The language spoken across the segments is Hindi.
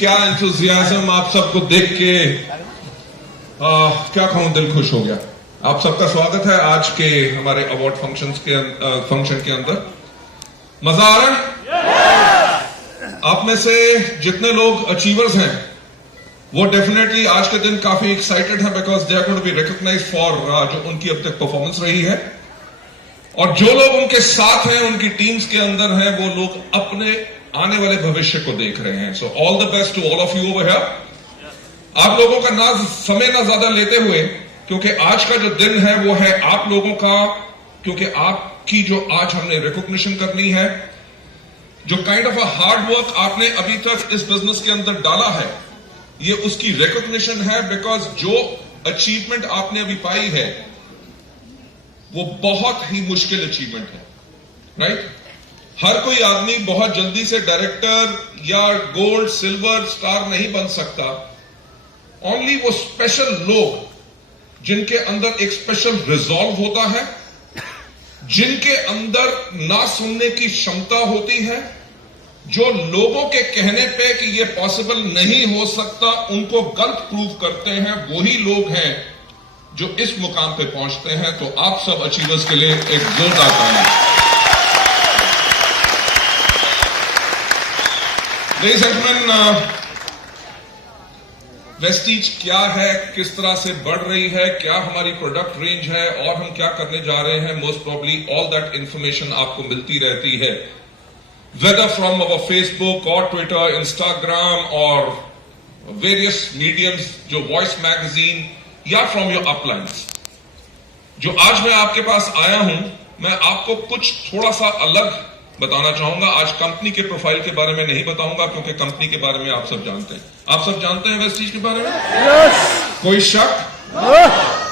क्या एंथुजियाज्म आप सबको देख के क्या कहूं, दिल खुश हो गया। आप सबका स्वागत है आज के हमारे अवार्ड फंक्शन के अंदर। मजा आ रहा है? आप में से जितने लोग अचीवर्स हैं वो डेफिनेटली आज के दिन काफी एक्साइटेड हैं because they are going to be recognised for जो उनकी अब तक परफॉर्मेंस रही है। और जो लोग उनके साथ हैं, उनकी टीम्स के अंदर हैं, वो लोग अपने आने वाले भविष्य को देख रहे हैं। So all the best to all of you over here. आप लोगों का समय ना ज्यादा लेते हुए, क्योंकि आज का जो दिन है वो है आप लोगों का, क्योंकि आपकी जो आज हमने रिकॉग्निशन करनी है, जो kind of a hard work आपने अभी तक इस बिजनेस के अंदर डाला है, ये उसकी रिकॉग्निशन है। बिकॉज जो अचीवमेंट आपने अभी पाई है वो बहुत ही मुश्किल अचीवमेंट है, राइट? हर कोई आदमी बहुत जल्दी से डायरेक्टर या गोल्ड सिल्वर स्टार नहीं बन सकता। ओनली वो स्पेशल लोग जिनके अंदर एक स्पेशल रिजॉल्व होता है, जिनके अंदर ना सुनने की क्षमता होती है, जो लोगों के कहने पे कि ये पॉसिबल नहीं हो सकता उनको गलत प्रूव करते हैं, वही लोग हैं जो इस मुकाम पे पहुंचते हैं। तो आप सब अचीवर्स के लिए एक जोरदार ताली। लेडीज एंड जेंटलमैन, वेस्टीज क्या है, किस तरह से बढ़ रही है, क्या हमारी प्रोडक्ट रेंज है और हम क्या करने जा रहे हैं, most probably all that information आपको मिलती रहती है, वेदर फ्रॉम अवर फेसबुक और ट्विटर, इंस्टाग्राम और वेरियस मीडियम्स, जो वॉइस मैगजीन या फ्रॉम योर अपलाइंस। जो आज मैं आपके पास आया हूं, मैं आपको कुछ थोड़ा सा अलग बताना चाहूंगा। आज कंपनी के प्रोफाइल के बारे में नहीं बताऊंगा क्योंकि कंपनी के बारे में आप सब जानते हैं। आप सब जानते हैं वेस्टीज के बारे में? yes. कोई शक?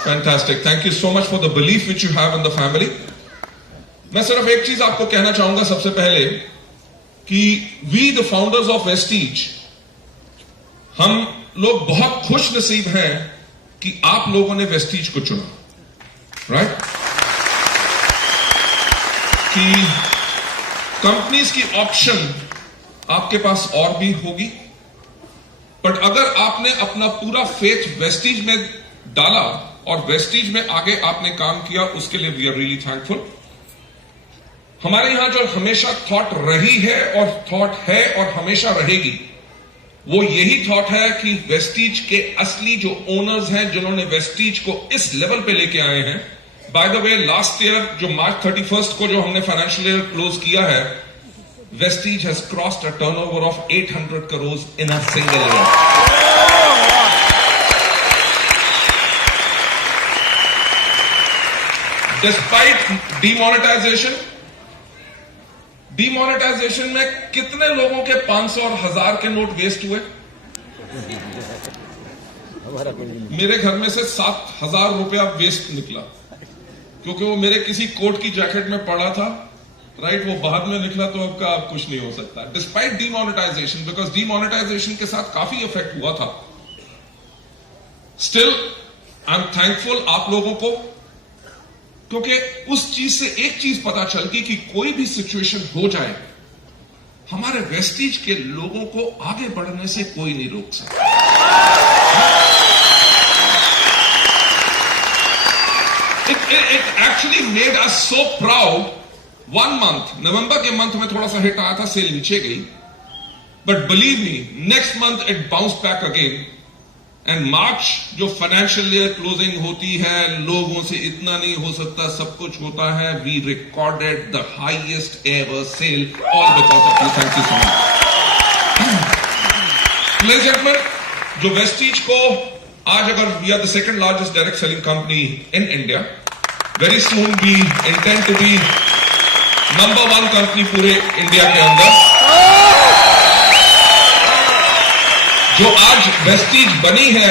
Fantastic, thank you so much for the belief which you have in the family. मैं सिर्फ एक चीज आपको कहना चाहूंगा सबसे पहले कि we the founders of Vestige, हम लोग बहुत खुश नसीब हैं कि आप लोगों ने वेस्टीज को चुना, राइट? कि कंपनीज की ऑप्शन आपके पास और भी होगी, बट अगर आपने अपना पूरा फेथ वेस्टीज में डाला और वेस्टीज में आगे आपने काम किया, उसके लिए वी आर रियली थैंकफुल। हमारे यहां जो हमेशा थॉट रही है और थॉट है और हमेशा रहेगी, वो यही थॉट है कि वेस्टीज के असली जो ओनर्स हैं, जिन्होंने वेस्टीज को इस लेवल पे लेके आए हैं। By the way, last year जो मार्च 31 को जो हमने फाइनेंशियल ईयर क्लोज किया है, Vestige has crossed a turnover of 800 crore in a single year. Despite demonetisation में कितने लोगों के 500 और 1000 के नोट वेस्ट हुए? मेरे घर में से 7000 रुपया वेस्ट निकला, क्योंकि वो मेरे किसी कोट की जैकेट में पड़ा था, राइट? वो बाद में निकला, तो अब कुछ नहीं हो सकता। डिस्पाइट डीमोनेटाइजेशन, बिकॉज डीमोनेटाइजेशन के साथ काफी इफेक्ट हुआ था। स्टिल आई एम थैंकफुल आप लोगों को, क्योंकि उस चीज से एक चीज पता चल गई कि कोई भी सिचुएशन हो जाए, हमारे वेस्टीज के लोगों को आगे बढ़ने से कोई नहीं रोक सकता। It actually made us so proud. 1 month, नवंबर के मंथ में थोड़ा सा हिट आया था, सेल नीचे गई, but believe me, next month it bounce back again. And March जो फाइनेंशियल ईयर क्लोजिंग होती है, लोगों से इतना नहीं हो सकता, सब कुछ होता है। We recorded the highest ever sale, all because of you. Thank you so much. Ladies and gentleman, जो वेस्टीज को आज, अगर we are the second largest direct selling company in India, very soon we intend to be number 1 company पूरे इंडिया के अंदर। जो आज वेस्टीज बनी है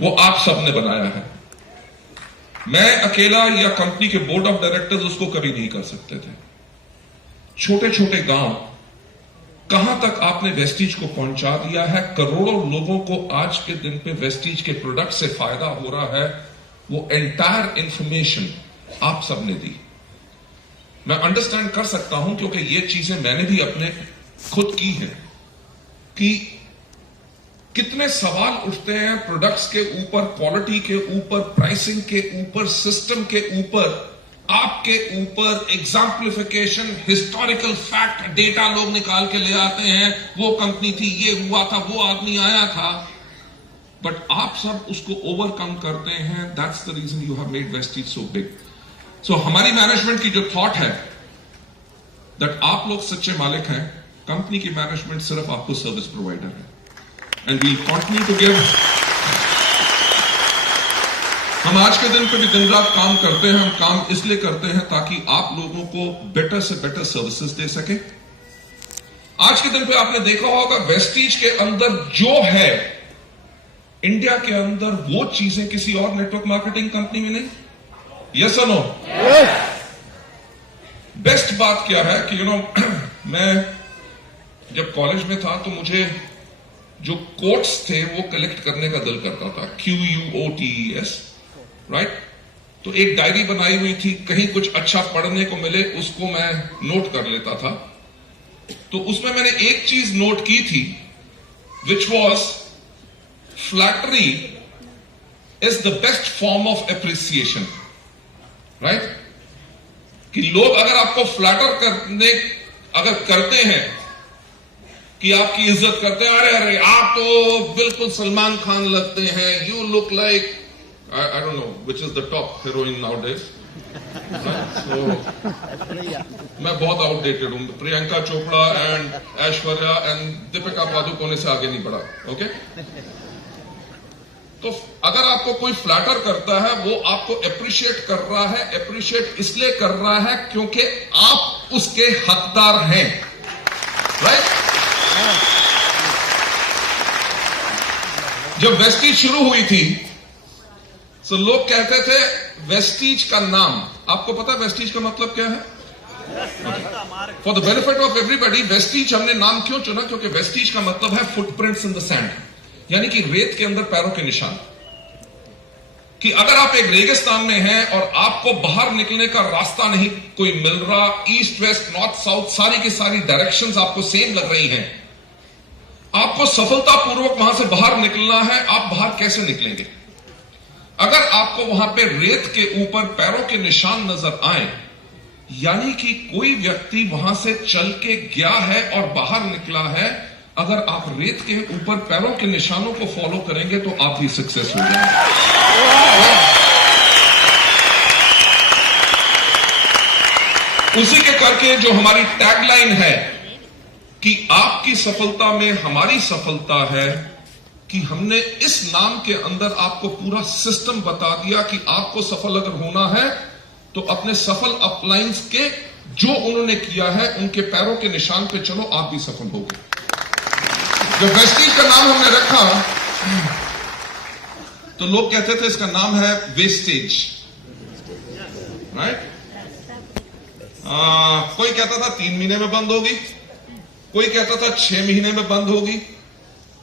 वो आप सबने बनाया है। मैं अकेला या कंपनी के बोर्ड ऑफ डायरेक्टर्स उसको कभी नहीं कर सकते थे। छोटे छोटे गांव कहां तक आपने वेस्टीज को पहुंचा दिया है। करोड़ों लोगों को आज के दिन पे वेस्टीज के प्रोडक्ट से फायदा हो रहा है। वो एंटायर इंफॉर्मेशन आप सबने दी। मैं अंडरस्टैंड कर सकता हूं, क्योंकि ये चीजें मैंने भी अपने खुद की है, कि कितने सवाल उठते हैं प्रोडक्ट्स के ऊपर, क्वालिटी के ऊपर, प्राइसिंग के ऊपर, सिस्टम के ऊपर, आपके ऊपर, एग्जाम्पलिफिकेशन, हिस्टोरिकल फैक्ट, डेटा लोग निकाल के ले आते हैं, वो कंपनी थी, ये हुआ था, वो आदमी आया था, बट आप सब उसको ओवरकम करते हैं. That's the reason you have made vestiges so big. So हमारी मैनेजमेंट की जो थॉट है दैट आप लोग सच्चे मालिक हैं, कंपनी की मैनेजमेंट सिर्फ आपको सर्विस प्रोवाइडर है. And we continue to give. हम आज के दिन पे भी दिन रात काम करते हैं. हम काम इसलिए करते हैं ताकि आप लोगों को बेटर से बेटर सर्विसेज दे सके. आज के दिन पे आपने देखा होगा वेस्टीज के अंदर जो है, इंडिया के अंदर वो चीजें किसी और नेटवर्क मार्केटिंग कंपनी में नहीं. यस और नो? बेस्ट बात क्या है कि मैं जब कॉलेज में था तो मुझे जो कोट्स थे वो कलेक्ट करने का दिल करता था. QUOTES, right? तो एक डायरी बनाई हुई थी, कहीं कुछ अच्छा पढ़ने को मिले उसको मैं नोट कर लेता था. तो उसमें मैंने एक चीज नोट की थी, which was flattery is the best form of appreciation. Right? कि लोग अगर आपको फ्लैटर करते हैं, कि आपकी इज्जत करते हैं, अरे अरे आप तो बिल्कुल सलमान खान लगते हैं, you look like I don't know which is the top heroine now days. मैं बहुत आउटडेटेड हूं. प्रियंका चोपड़ा एंड ऐश्वर्या एंड दीपिका पादुकोण से आगे नहीं बढ़ा. ओके? तो अगर आपको कोई फ्लैटर करता है, वो आपको एप्रिशिएट कर रहा है. एप्रिशिएट इसलिए कर रहा है क्योंकि आप उसके हकदार हैं. राइट? जब वेस्टीज शुरू हुई थी तो लोग कहते थे वेस्टीज का नाम, आपको पता है वेस्टीज का मतलब क्या है? For the benefit of everybody, Vestige हमने नाम क्यों चुना? क्योंकि वेस्टीज का मतलब है फुटप्रिंट्स इन द सैंड, यानी कि रेत के अंदर पैरों के निशान. कि अगर आप एक रेगिस्तान में हैं और आपको बाहर निकलने का रास्ता नहीं कोई मिल रहा, ईस्ट वेस्ट नॉर्थ साउथ सारी की सारी डायरेक्शंस आपको सेम लग रही हैं, आपको सफलतापूर्वक वहां से बाहर निकलना है, आप बाहर कैसे निकलेंगे? अगर आपको वहां पे रेत के ऊपर पैरों के निशान नजर आए, यानी कि कोई व्यक्ति वहां से चल के गया है और बाहर निकला है. अगर आप रेत के ऊपर पैरों के निशानों को फॉलो करेंगे तो आप भी सक्सेस हो जाएंगे. उसी के करके जो हमारी टैगलाइन है कि आपकी सफलता में हमारी सफलता है, कि हमने इस नाम के अंदर आपको पूरा सिस्टम बता दिया कि आपको सफल अगर होना है तो अपने सफल अपलाइंस के जो उन्होंने किया है उनके पैरों के निशान पे चलो, आप भी सफल होगे. जब वेस्टीज का नाम हमने रखा तो लोग कहते थे इसका नाम है वेस्टेज. राइट? कोई कहता था 3 महीने में बंद होगी, कोई कहता था 6 महीने में बंद होगी,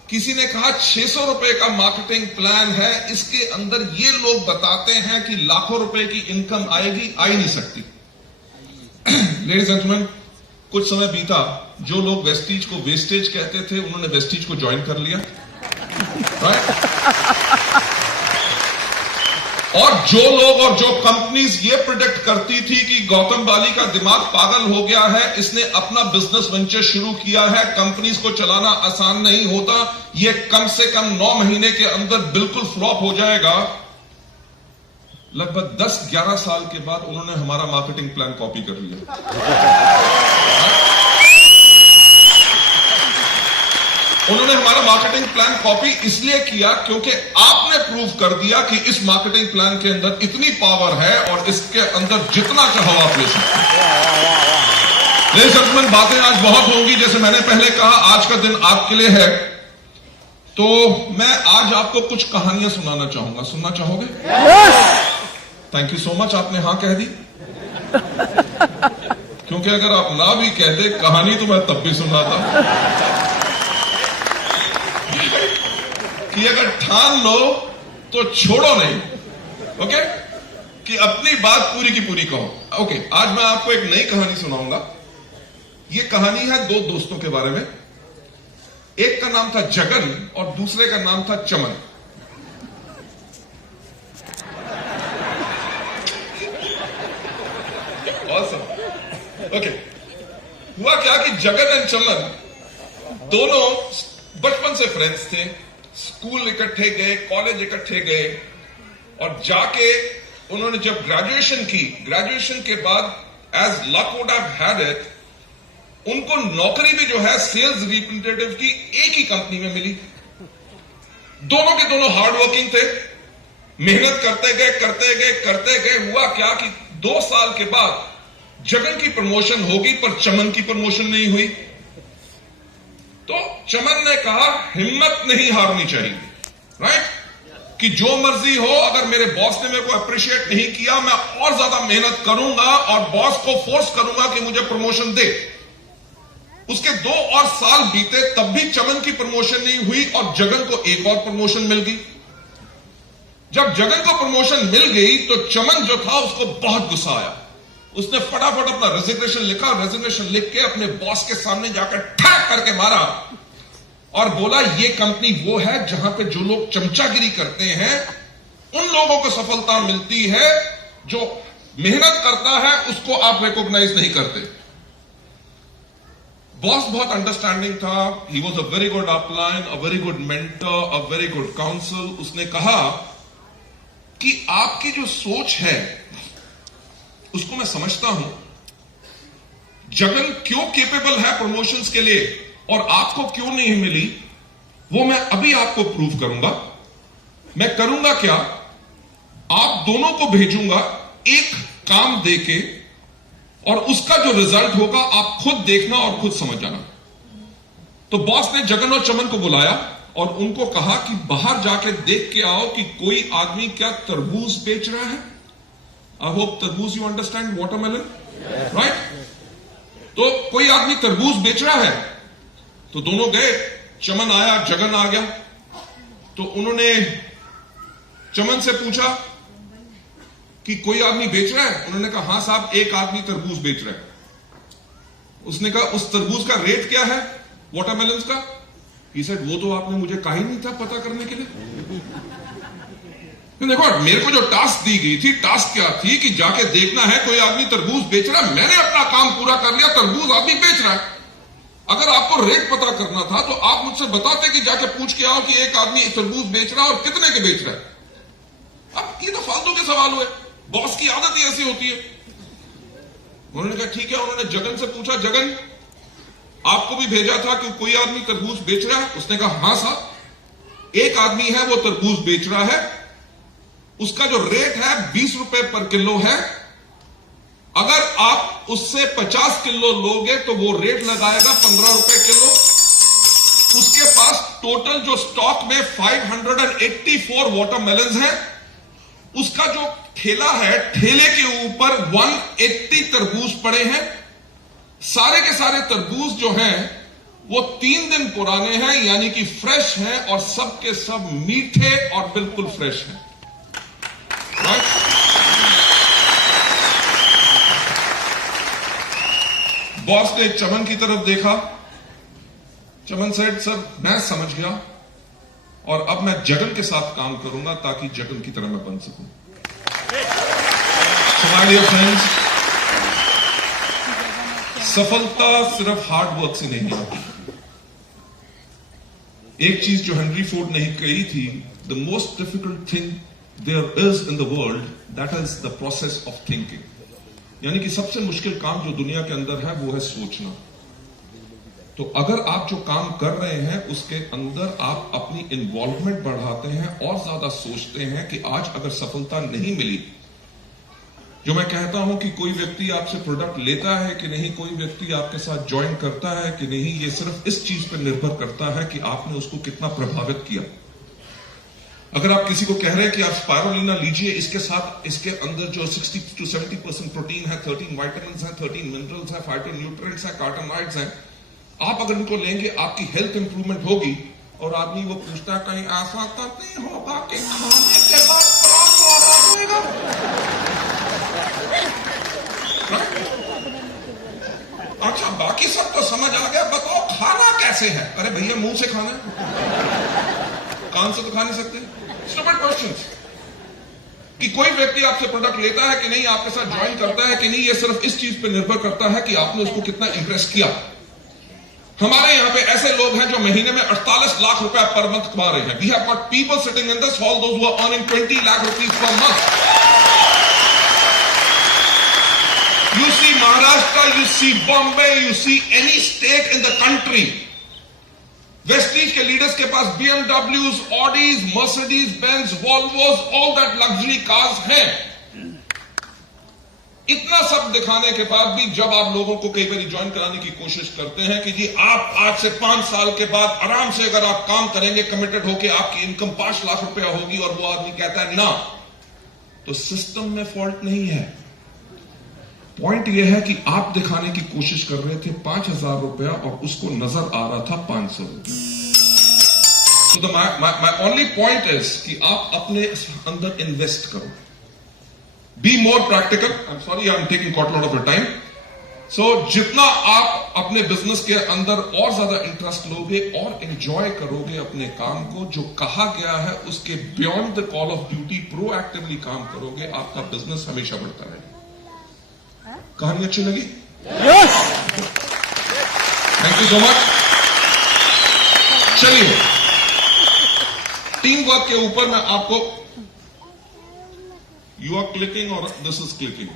किसी ने कहा 600 रुपए का मार्केटिंग प्लान है, इसके अंदर ये लोग बताते हैं कि लाखों रुपए की इनकम आएगी. आ ही नहीं सकती. लेडीज एंड जेंटलमैन, कुछ समय बीता, जो लोग वेस्टीज को वेस्टेज कहते थे उन्होंने वेस्टीज को ज्वाइन कर लिया. राइट? और जो लोग और जो कंपनीज ये प्रिडिक्ट करती थी कि गौतम बाली का दिमाग पागल हो गया है, इसने अपना बिजनेस वेंचर शुरू किया है, कंपनीज को चलाना आसान नहीं होता, ये कम से कम 9 महीने के अंदर बिल्कुल फ्लॉप हो जाएगा, लगभग 10-11 साल के बाद उन्होंने हमारा मार्केटिंग प्लान कॉपी कर लिया. उन्होंने हमारा मार्केटिंग प्लान कॉपी इसलिए किया क्योंकि आपने प्रूव कर दिया कि इस मार्केटिंग प्लान के अंदर इतनी पावर है और इसके अंदर जितना चाहो आप ले सकते हैं. लेकिन जेंटलमैन, बातें आज बहुत होंगी. जैसे मैंने पहले कहा, आज का दिन आपके लिए है, तो मैं आज आपको कुछ कहानियां सुनाना चाहूंगा. सुनना चाहोगे? Thank you so much. आपने हां कह दी, क्योंकि अगर आप ना भी कह दे कहानी तो मैं तब भी सुनाता. कि अगर ठान लो तो छोड़ो नहीं. ओके? कि अपनी बात पूरी की पूरी कहो. ओके, आज मैं आपको एक नई कहानी सुनाऊंगा. ये कहानी है 2 दोस्तों के बारे में. एक का नाम था जगन और दूसरे का नाम था चमन। ओके, हुआ क्या कि जगन एंड चमन दोनों बचपन से फ्रेंड्स थे, स्कूल इकट्ठे गए, कॉलेज इकट्ठे गए, और जाके उन्होंने जब ग्रेजुएशन की, ग्रेजुएशन के बाद as luck would have had it, उनको नौकरी भी जो है सेल्स रिप्रेजेंटेटिव की एक ही कंपनी में मिली। दोनों के दोनों हार्ड वर्किंग थे, मेहनत करते गए। हुआ क्या कि 2 साल के बाद जगन की प्रमोशन होगी पर चमन की प्रमोशन नहीं हुई। तो चमन ने कहा हिम्मत नहीं हारनी चाहिए, राइट, कि जो मर्जी हो, अगर मेरे बॉस ने मेरे को अप्रिशिएट नहीं किया, मैं और ज्यादा मेहनत करूंगा और बॉस को फोर्स करूंगा कि मुझे प्रमोशन दे। उसके 2 और साल बीते तब भी चमन की प्रमोशन नहीं हुई और जगन को एक और प्रमोशन मिल गई। जब जगन को प्रमोशन मिल गई तो चमन जो था उसको बहुत गुस्सा आया। उसने फटाफट अपना रेजिग्नेशन लिखा, रेजिग्नेशन लिख के अपने बॉस के सामने जाकर ठैक करके मारा और बोला ये कंपनी वो है जहां पे जो लोग चमचागिरी करते हैं उन लोगों को सफलता मिलती है, जो मेहनत करता है उसको आप रिकॉग्नाइज नहीं करते। बॉस बहुत अंडरस्टैंडिंग था, he was a very good upline, a very good mentor, a very good council. उसने कहा कि आपकी जो सोच है उसको मैं समझता हूं, जगन क्यों केपेबल है प्रमोशंस के लिए और आपको क्यों नहीं मिली, वो मैं अभी आपको प्रूव करूंगा। मैं करूंगा क्या, आप दोनों को भेजूंगा एक काम देके और उसका जो रिजल्ट होगा आप खुद देखना और खुद समझ जाना। तो बॉस ने जगन और चमन को बुलाया और उनको कहा कि बाहर जाके देख के आओ कि कोई आदमी क्या तरबूज बेच रहा है। आई होप तरबूज यू अंडरस्टैंड, वाटरमेलन, राइट। तो कोई आदमी तरबूज बेच रहा है। तो दोनों गए, चमन आया, जगन आ गया। तो उन्होंने चमन से पूछा कि कोई आदमी बेच रहा है। उन्होंने कहा हां साहब, एक आदमी तरबूज बेच रहा है। उसने कहा उस तरबूज का रेट क्या है, वाटरमेलन का? ही सेड वो तो आपने मुझे कहा ही नहीं था पता करने के लिए। देखो, मेरे को जो टास्क दी गई थी, टास्क क्या थी कि जाके देखना है कोई आदमी तरबूज बेच रहा है। मैंने अपना काम पूरा कर लिया, तरबूज आदमी बेच रहा है। अगर आपको रेट पता करना था तो आप मुझसे बताते कि जाके पूछ के आओ कि एक आदमी तरबूज बेच रहा है और कितने के बेच रहा है। अब ये तो फालतू के सवाल हुए, बॉस की आदत ही ऐसी होती है। उन्होंने कहा ठीक है। उन्होंने जगन से पूछा, जगन आपको भी भेजा था कि कोई आदमी तरबूज बेच रहा है? उसने कहा हां साहब, एक आदमी है वो तरबूज बेच रहा है, उसका जो रेट है 20 रुपए पर किलो है। अगर आप उससे 50 किलो लोगे तो वो रेट लगाएगा 15 रुपए किलो। उसके पास टोटल जो स्टॉक में 584 वाटरमेलन्स हैं, उसका जो ठेला है, ठेले के ऊपर 180 तरबूज पड़े हैं। सारे के सारे तरबूज जो हैं वो 3 दिन पुराने हैं, यानी कि फ्रेश हैं और सब के सब मीठे और बिल्कुल फ्रेश हैं। बॉस ने चमन की तरफ देखा। चमन सेड सर मैं समझ गया और अब मैं जगन के साथ काम करूंगा ताकि जगन की तरह मैं बन सकूं। माय डियर फ्रेंड्स, सफलता सिर्फ हार्ड वर्क से नहीं आती। एक चीज जो हेनरी फोर्ड ने कही थी, the most difficult thing there is in the world, that is the process of thinking. यानी कि सबसे मुश्किल काम जो दुनिया के अंदर है वो है सोचना। तो अगर आप जो काम कर रहे हैं उसके अंदर आप अपनी इन्वॉल्वमेंट बढ़ाते हैं और ज्यादा सोचते हैं कि आज अगर सफलता नहीं मिली, जो मैं कहता हूं कि कोई व्यक्ति आपसे प्रोडक्ट लेता है कि नहीं, कोई व्यक्ति आपके साथ ज्वाइन करता है कि नहीं, ये सिर्फ इस चीज पर निर्भर करता है कि आपने उसको कितना प्रभावित किया। अगर आप किसी को कह रहे हैं कि आप स्पायरुलिना लीजिए, इसके साथ इसके अंदर जो 60 to 70% प्रोटीन है, 13 विटामिन्स हैं, 13 मिनरल्स हैं, फाइटोन्यूट्रिएंट्स हैं, कार्टोनॉइड्स हैं, आप अगर इनको लेंगे आपकी हेल्थ इंप्रूवमेंट होगी। और आदमी वो पूछता है कहीं ऐसा तो नहीं होगा कि खाने के बाद होगा? अच्छा, बाकी सब तो समझ आ गया, बताओ खाना कैसे है? अरे भैया मुंह से खाना है, कान से तो खा नहीं सकते। Stupid questions. कि कोई व्यक्ति आपसे प्रोडक्ट लेता है कि नहीं, आपके साथ ज्वाइन करता है कि नहीं, ये सिर्फ इस चीज पे निर्भर करता है कि आपने उसको कितना इंप्रेस किया। हमारे यहां पे ऐसे लोग हैं जो महीने में 48 लाख रुपया पर मंथ कमा रहे हैं। We have got people sitting in this hall those who are earning 20 lakh rupees per month. You see Maharashtra, you see Bombay, you see any state in the country. Vestige के लीडर्स के पास BMWs, Audis, Mercedes Benz, Volvos, all that luxury cars हैं। इतना सब दिखाने के बाद भी जब आप लोगों को कई बार ज्वाइन कराने की कोशिश करते हैं कि जी आप आज से 5 साल के बाद आराम से अगर आप काम करेंगे कमिटेड होके आपकी इनकम 5 लाख रुपया होगी, और वो आदमी कहता है ना, तो सिस्टम में फॉल्ट नहीं है। पॉइंट यह है कि आप दिखाने की कोशिश कर रहे थे 5,000 रुपया और उसको नजर आ रहा था 500 रुपया। तो माई ओनली पॉइंट इज कि आप अपने अंदर इन्वेस्ट करो। Be more practical. I am sorry, I am taking quite lot of your time. So जितना आप अपने बिजनेस के अंदर और ज्यादा इंटरेस्ट लोगे और एंजॉय करोगे अपने काम को, जो कहा गया है उसके beyond the call of duty proactively काम करोगे, आपका बिजनेस हमेशा बढ़ता रहेगा। कहानी अच्छी लगी? Thank you so much. चलिए, टीम वर्क के ऊपर मैं आपको, यू आर क्लिकिंग और दिस इज क्लिकिंग।